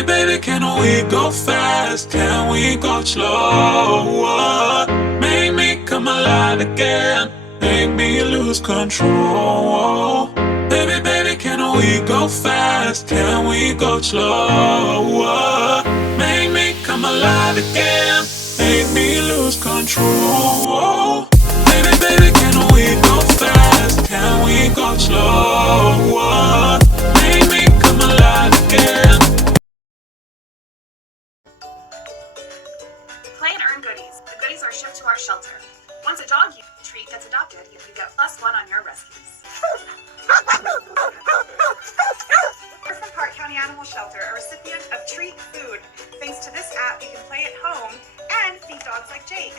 Baby, baby, can we go fast? Can we go slower? Make me come alive again. Make me lose control. Baby, baby, can we go fast? Can we go slower? Make me come alive again. Make me lose control. Baby, baby, can we go fast? Can we go slower? Make me come alive again. Play and earn goodies. The goodies are shipped to our shelter. Once a dog treat gets adopted, you can get +1 on your rescues. We're from Park County Animal Shelter, a recipient of treat food. Thanks to this app, you can play at home and feed dogs like Jake.